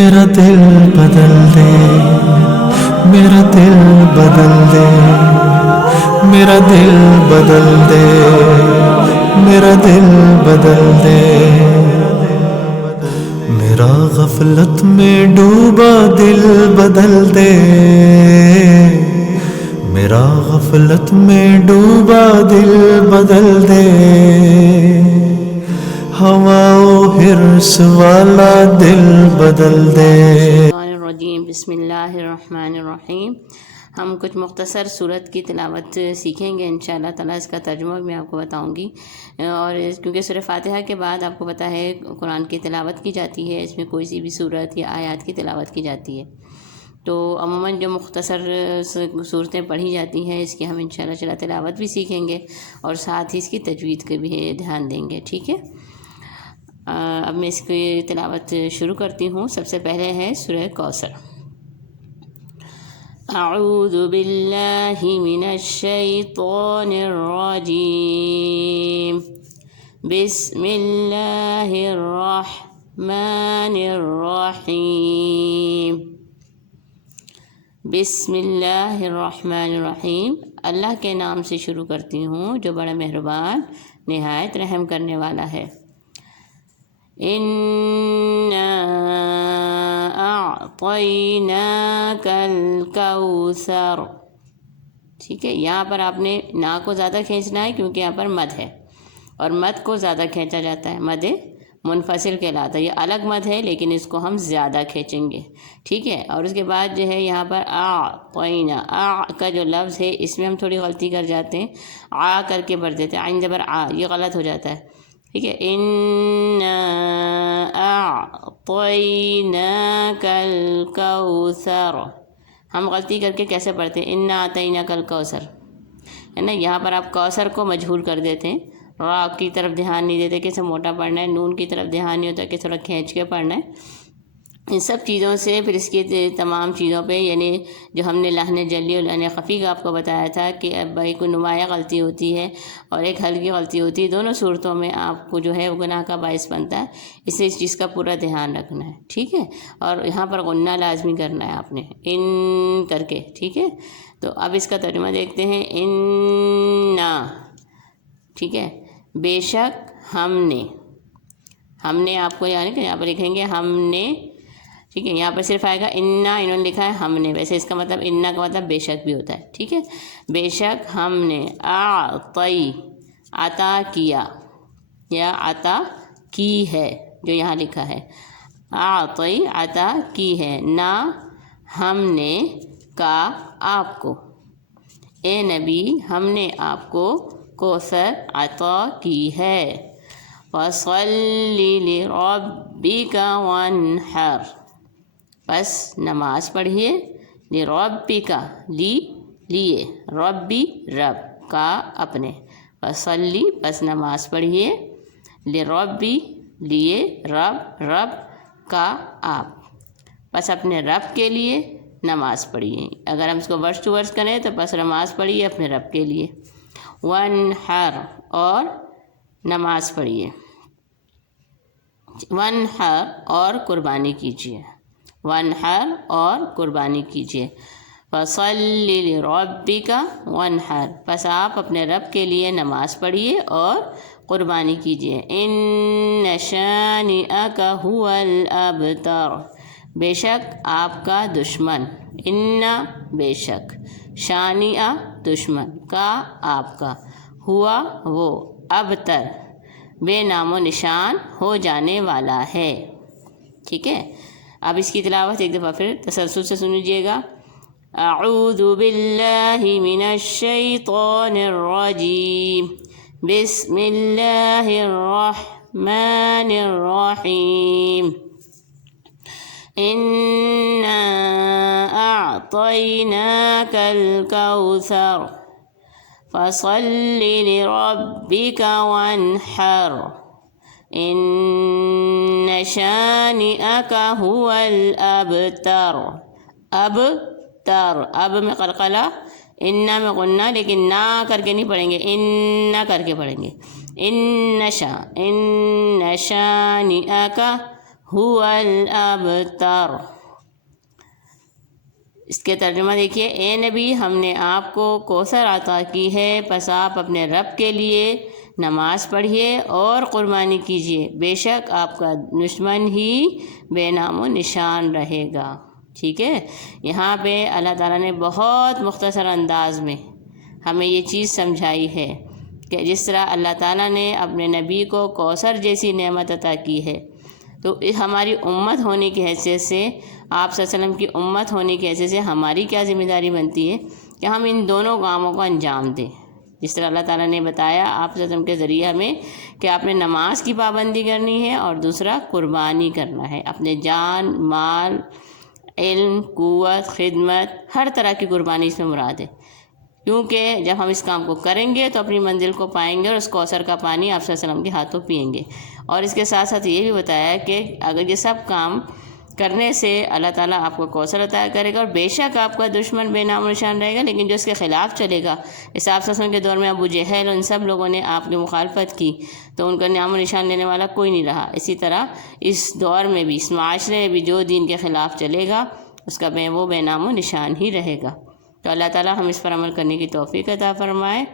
میرا دل بدل دے، میرا دل بدل دے، میرا دل بدل دے، میرا دل بدل دے، میرا غفلت میں ڈوبا دل بدل دے، میرا غفلت میں ڈوبا دل بدل دے، ہوا و حرص والا دل بدل دے۔ الرجیم بسم اللہ الرحمن الرحیم۔ ہم کچھ مختصر سورت کی تلاوت سیکھیں گے انشاءاللہ تعالیٰ، اس کا ترجمہ بھی میں آپ کو بتاؤں گی، اور کیونکہ سورہ فاتحہ کے بعد آپ کو پتہ ہے قرآن کی تلاوت کی جاتی ہے، اس میں کوئی سی بھی سورت یا آیات کی تلاوت کی جاتی ہے، تو عموماً جو مختصر صورتیں پڑھی جاتی ہیں اس کی ہم انشاءاللہ تعالیٰ تلاوت بھی سیکھیں گے اور ساتھ ہی اس کی تجوید کے بھی دھیان دیں گے، ٹھیک ہے۔ اب میں اس کی تلاوت شروع کرتی ہوں۔ سب سے پہلے ہے سورہ کوثر۔ اعوذ باللہ من الشیطان الرجیم، بسم اللہ الرحمن الرحیم، بسم اللہ الرحمن الرحیم، اللہ کے نام سے شروع کرتی ہوں جو بڑا مہربان نہایت رحم کرنے والا ہے۔ اِنَّا أَعْطَيْنَاكَ الْكَوْثَرَ، ٹھیک ہے، یہاں پر آپ نے نا کو زیادہ کھینچنا ہے کیونکہ یہاں پر مد ہے، اور مد کو زیادہ کھینچا جاتا ہے، مد منفصل کہلاتا ہے، یہ الگ مد ہے لیکن اس کو ہم زیادہ کھینچیں گے، ٹھیک ہے۔ اور اس کے بعد جو ہے یہاں پر أَعْطَيْنَا، کا جو لفظ ہے اس میں ہم تھوڑی غلطی کر جاتے ہیں، کر کے پڑھ دیتے ہیں، عین زبر یہ غلط ہو جاتا ہے، ٹھیک ہے۔ اِنَّا أَعْطَيْنَاكَ الْكَوْثَرَ، ہم غلطی کر کے کیسے پڑھتے ہیں، اِنَّا أَعْطَيْنَاكَ الْكَوْثَرَ، ہے نا، یہاں پر آپ کوثر کو مجہور کر دیتے ہیں، را کی طرف دھیان نہیں دیتے کہ موٹا پڑھنا ہے، نون کی طرف دھیان نہیں ہوتا کہ تھوڑا کھینچ کے پڑھنا ہے، ان سب چیزوں سے پھر اس کی تمام چیزوں پہ، یعنی جو ہم نے لحن جلی اور لحن خفی کا آپ کو بتایا تھا کہ اب بھائی کوئی نمایاں غلطی ہوتی ہے اور ایک ہلکی غلطی ہوتی ہے، دونوں صورتوں میں آپ کو جو ہے وہ گناہ کا باعث بنتا ہے، اس لیے اس چیز کا پورا دھیان رکھنا ہے، ٹھیک ہے۔ اور یہاں پر غنہ لازمی کرنا ہے آپ نے، ان کر کے، ٹھیک ہے۔ تو اب اس کا ترجمہ دیکھتے ہیں، اِنَّا، ٹھیک ہے، بے شک ہم نے آپ کو، یعنی کہ یہاں پر لکھیں گے ہم نے، ٹھیک ہے، یہاں پر صرف آئے گا انا، انہوں نے لکھا ہے ہم نے، ویسے اس کا مطلب انا کا مطلب بے شک بھی ہوتا ہے، ٹھیک ہے۔ بے شک ہم نے اعطی، عطا کیا یا عطا کی ہے، جو یہاں لکھا ہے اعطی، عطا کی ہے، نا ہم نے، کا آپ کو، اے نبی ہم نے آپ کو کوثر عطا کی ہے، فَصَلِّ لِرَبِّكَ وَانْحَرْ، پس نماز پڑھیے، لِرَبِّكَ، لیے، ربی رب، کا اپنے، فَصَلِّ، پس نماز پڑھیے، لِرَبِّ، لیے، رب کا آپ، پس اپنے رب کے لیے نماز پڑھیے، اگر ہم اس کو ورس ٹو ورس کریں تو پس نماز پڑھیے اپنے رب کے لیے، وَانْحَرْ، اور نماز پڑھیے، وَانْحَرْ، اور قربانی کیجیے، وَانْحَرْ، اور قربانی کیجیے، فَصَلِّ لِرَبِّكَ وَانْحَرْ، پس آپ اپنے رب کے لیے نماز پڑھیے اور قربانی کیجیے، إِنَّ شَانِئَكَ هُوَ الْأَبْتَرُ، بے شک آپ کا دشمن، ان، بے شک، شانیہ، دشمن، کا آپ کا، ہوا، وہ، ابتر، بے نام و نشان ہو جانے والا ہے، ٹھیک ہے۔ اب اس کی تلاوت ایک دفعہ پھر تسلسل سے سن لیجیے گا۔ اعوذ باللہ من الشیطان الرجیم، بسم اللہ الرحمن الرحیم، اِنَّا أَعْطَيْنَاكَ الْكَوْثَرَ، فَصَلِّ لِرَبِّكَ وَانْحَرْ، إِنَّ شَانِئَكَ هُوَ الْأَبْتَرُ، اب میں قلقلہ، انا میں غنہ، لیکن نا کر کے نہیں پڑھیں گے، انا کر کے پڑھیں گے، إِنَّ شَانِئَكَ هو الابتر۔ اس کے ترجمہ دیکھیے، اے نبی ہم نے آپ کو کوثر عطا کی ہے، پس آپ اپنے رب کے لیے نماز پڑھیے اور قربانی کیجیے، بے شک آپ کا دشمن ہی بے نام و نشان رہے گا۔ ٹھیک ہے، یہاں پہ اللہ تعالیٰ نے بہت مختصر انداز میں ہمیں یہ چیز سمجھائی ہے کہ جس طرح اللہ تعالیٰ نے اپنے نبی کو کوثر جیسی نعمت عطا کی ہے، تو ہماری امت ہونے کی حیثیت سے، آپ صلی اللہ علیہ وسلم کی امت ہونے کی حیثیت سے ہماری کیا ذمہ داری بنتی ہے کہ ہم ان دونوں کاموں کو انجام دیں۔ جس طرح اللہ تعالیٰ نے بتایا آپ صلی اللہ علیہ وسلم کے ذریعے ہمیں کہ آپ نے نماز کی پابندی کرنی ہے، اور دوسرا قربانی کرنا ہے، اپنے جان، مال، علم، قوت، خدمت، ہر طرح کی قربانی اس میں مراد ہے، کیونکہ جب ہم اس کام کو کریں گے تو اپنی منزل کو پائیں گے، اور اس کوثر کا پانی آپ صلی اللہ علیہ وسلم کے ہاتھوں پئیں گے۔ اور اس کے ساتھ ساتھ یہ بھی بتایا کہ اگر یہ سب کام کرنے سے اللہ تعالیٰ آپ کو کوثر عطا کرے گا، اور بے شک آپ کا دشمن بے نام و نشان رہے گا، لیکن جو اس کے خلاف چلے گا، اس آپ صلی اللہ علیہ وسلم کے دور میں ابو جہل ان سب لوگوں نے آپ کی مخالفت کی تو ان کا نام و نشان لینے والا کوئی نہیں رہا۔ اسی طرح اس دور میں بھی، اس معاشرے میں بھی جو دین کے خلاف چلے گا اس کا وہ بے نام و نشان ہی رہے گا۔ تو اللہ تعالیٰ ہم اس پر عمل کرنے کی توفیق عطا فرمائے۔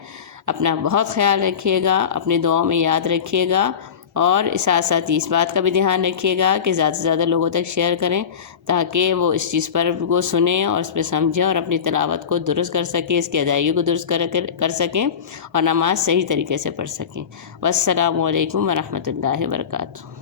اپنا بہت خیال رکھیے گا، اپنی دعاؤں میں یاد رکھیے گا، اور ساتھ ساتھ اس بات کا بھی دھیان رکھیے گا کہ زیادہ سے زیادہ لوگوں تک شیئر کریں تاکہ وہ اس چیز پر کو سنیں اور اس پہ سمجھیں اور اپنی تلاوت کو درست کر سکیں، اس کی ادائیگی کو درست کر سکیں، اور نماز صحیح طریقے سے پڑھ سکیں۔ والسلام علیکم ورحمۃ اللہ وبرکاتہ۔